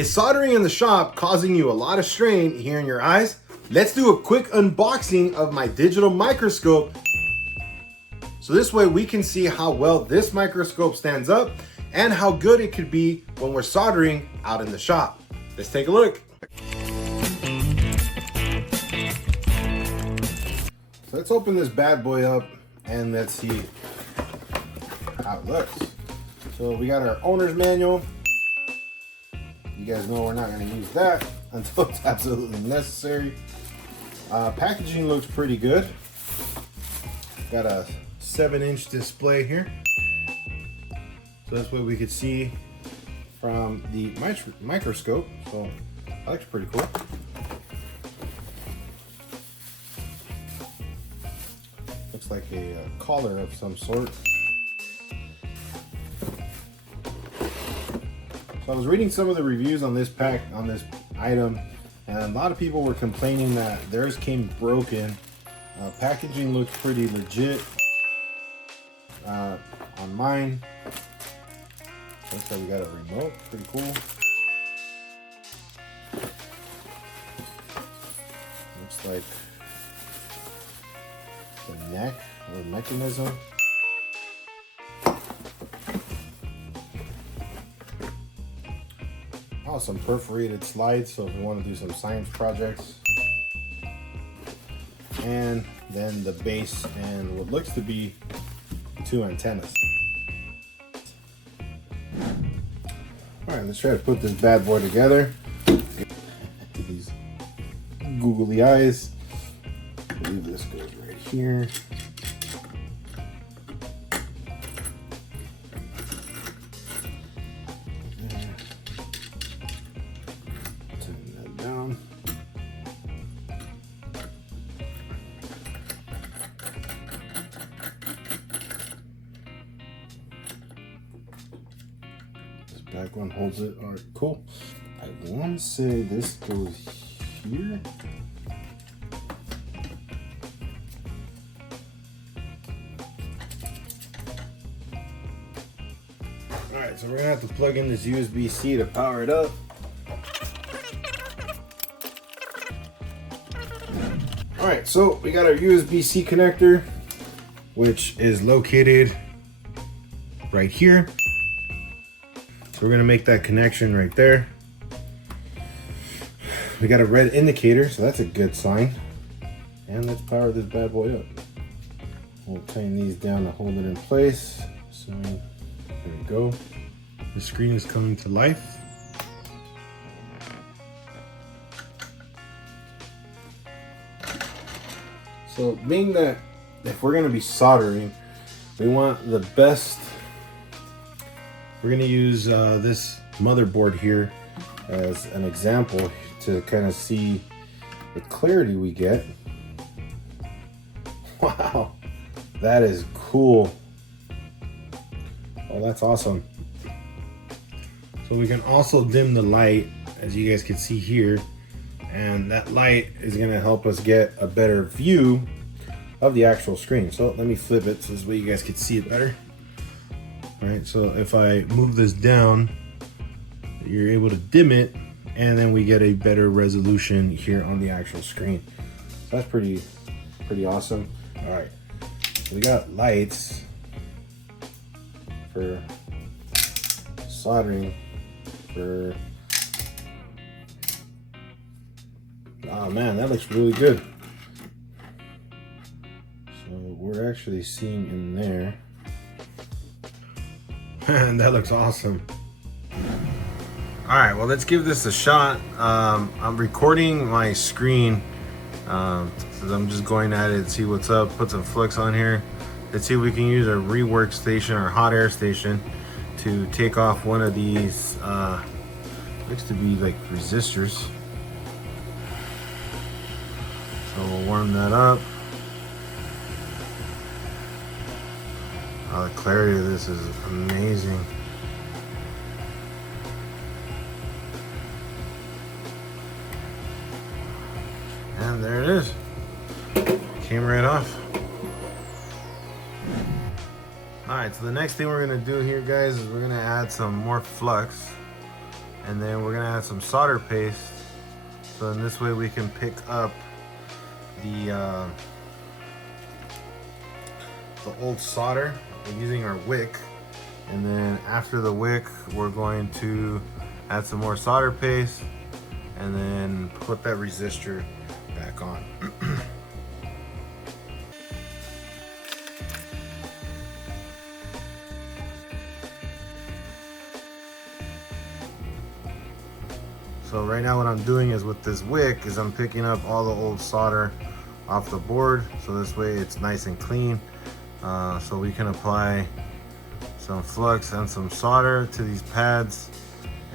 Is soldering in the shop causing you a lot of strain here in your eyes? Let's do a quick unboxing of my digital microscope. So this way we can see how well this microscope stands up and how good it could be when we're soldering out in the shop. Let's take a look. So let's open this bad boy up and let's see how it looks. So we got our owner's manual. You guys know we're not going to use that until it's absolutely necessary. Packaging looks pretty good. Got a 7-inch display here. So that's what we could see from the microscope. So that looks pretty cool. Looks like a collar of some sort. So I was reading some of the reviews on this item, and a lot of people were complaining that theirs came broken. Packaging looks pretty legit on mine. Looks like we got a remote, pretty cool. Looks like the neck or mechanism. Oh, some perforated slides, so if we want to do some science projects. And then the base and what looks to be 2 antennas. Alright, let's try to put this bad boy together. These googly eyes. I believe this goes right here. Down. This back one holds it. All right, cool. I want to say this goes here. All right, so we're gonna have to plug in this USB-C to power it up. Alright, so we got our USB-C connector, which is located right here. So we're going to make that connection right there. We got a red indicator, so that's a good sign. And let's power this bad boy up. We'll tighten these down to hold it in place. So there we go. The screen is coming to life. So being that if we're going to be soldering, we want the best. We're going to use this motherboard here as an example to kind of see the clarity we get. Wow, that is cool. Oh, that's awesome. So we can also dim the light, as you guys can see here. And that light is going to help us get a better view of the actual screen. So let me flip it so this way you guys can see it better. All right, so if I move this down, you're able to dim it, and then we get a better resolution here on the actual screen. So that's pretty awesome. All right, so we got lights for soldering for. Oh man, that looks really good. So we're actually seeing in there. And that looks awesome. All right, well, let's give this a shot. I'm recording my screen. So I'm just going at it, see what's up, put some flux on here. Let's see if we can use a rework station or hot air station to take off one of these, looks to be like resistors. So we'll warm that up. Oh, the clarity of this is amazing. And there it is. Came right off. Alright, so the next thing we're going to do here, guys, is we're going to add some more flux. and then we're gonna add some solder paste. So in this way we can pick up the old solder using our wick. And then after the wick, we're going to add some more solder paste and then put that resistor back on. So right now what I'm doing is with this wick is I'm picking up all the old solder off the board, so this way it's nice and clean. So we can apply some flux and some solder to these pads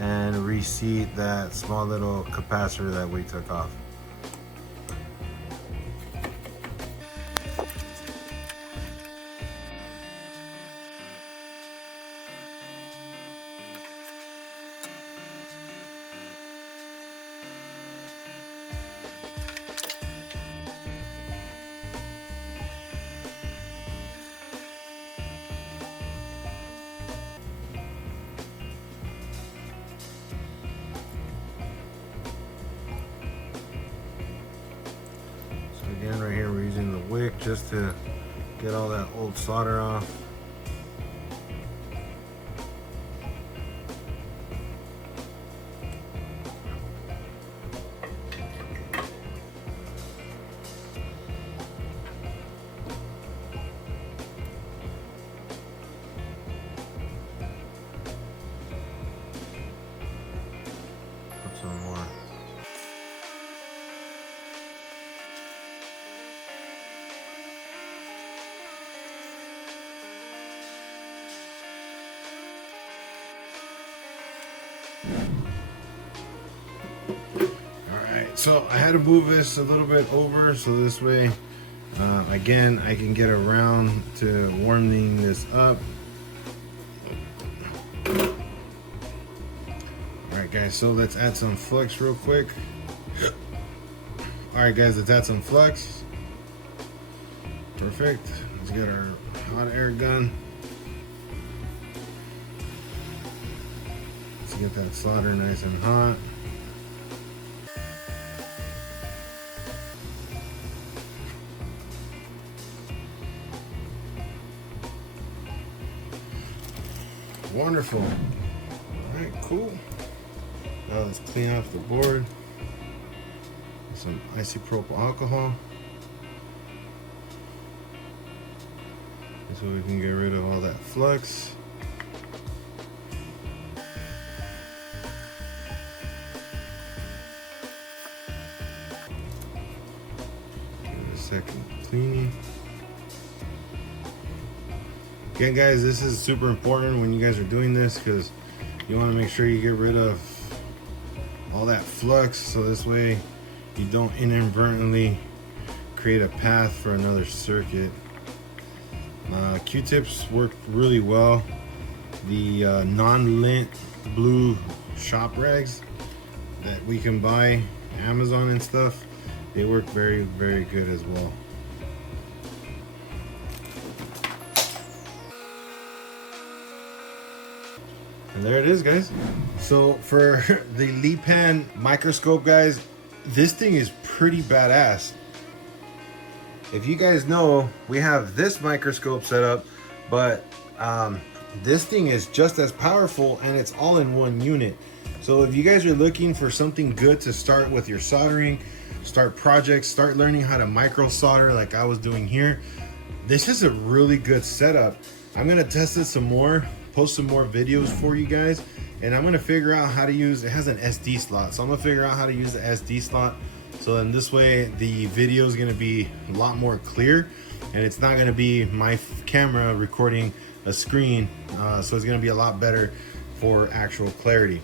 and reseat that small little capacitor that we took off. Again, right here we're using the wick just to get all that old solder off. Put some more. So I had to move this a little bit over so this way, again, I can get around to warming this up. Alright guys, so let's add some flux real quick. Alright guys, let's add some flux. Perfect. Let's get our hot air gun. Let's get that solder nice and hot. Wonderful. All right, cool. Now let's clean off the board with some isopropyl alcohol. So we can get rid of all that flux. Give it a second cleaning. Again guys, this is super important when you guys are doing this because you want to make sure you get rid of all that flux so this way you don't inadvertently create a path for another circuit. Q-tips work really well. The non-lint blue shop rags that we can buy Amazon and stuff, they work very, very good as well. And there it is, guys. So for the Lipan microscope, guys, this thing is pretty badass. If you guys know, we have this microscope set up, but this thing is just as powerful and it's all in one unit. So if you guys are looking for something good to start with your soldering, start projects, start learning how to micro solder like I was doing here, this is a really good setup. I'm gonna test it some more, post some more videos for you guys, and I'm gonna figure out how to use, it has an SD slot, so I'm gonna figure out how to use the SD slot, so then this way the video is gonna be a lot more clear and it's not gonna be my camera recording a screen, so it's gonna be a lot better for actual clarity.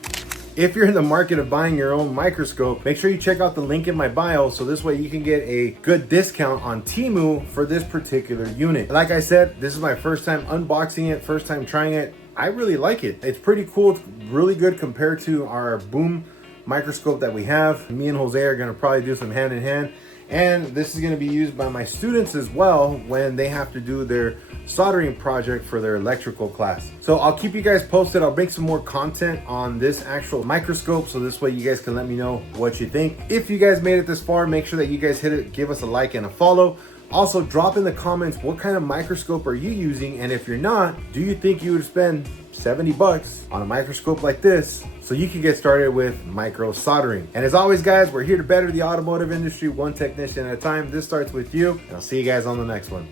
If you're in the market of buying your own microscope, make sure you check out the link in my bio so this way you can get a good discount on Temu for this particular unit. Like I said, this is my first time unboxing it, first time trying it. I really like it. It's pretty cool. It's really good compared to our boom microscope that we have. Me and Jose are gonna probably do some hand in hand And this is going to be used by my students as well when they have to do their soldering project for their electrical class. So I'll keep you guys posted. I'll make some more content on this actual microscope, so this way you guys can let me know what you think. If you guys made it this far, make sure that you guys hit it, give us a like and a follow. Also, drop in the comments, what kind of microscope are you using? And if you're not, do you think you would spend 70 bucks on a microscope like this so you can get started with micro soldering? And as always, guys, we're here to better the automotive industry one technician at a time. This starts with you, and I'll see you guys on the next one.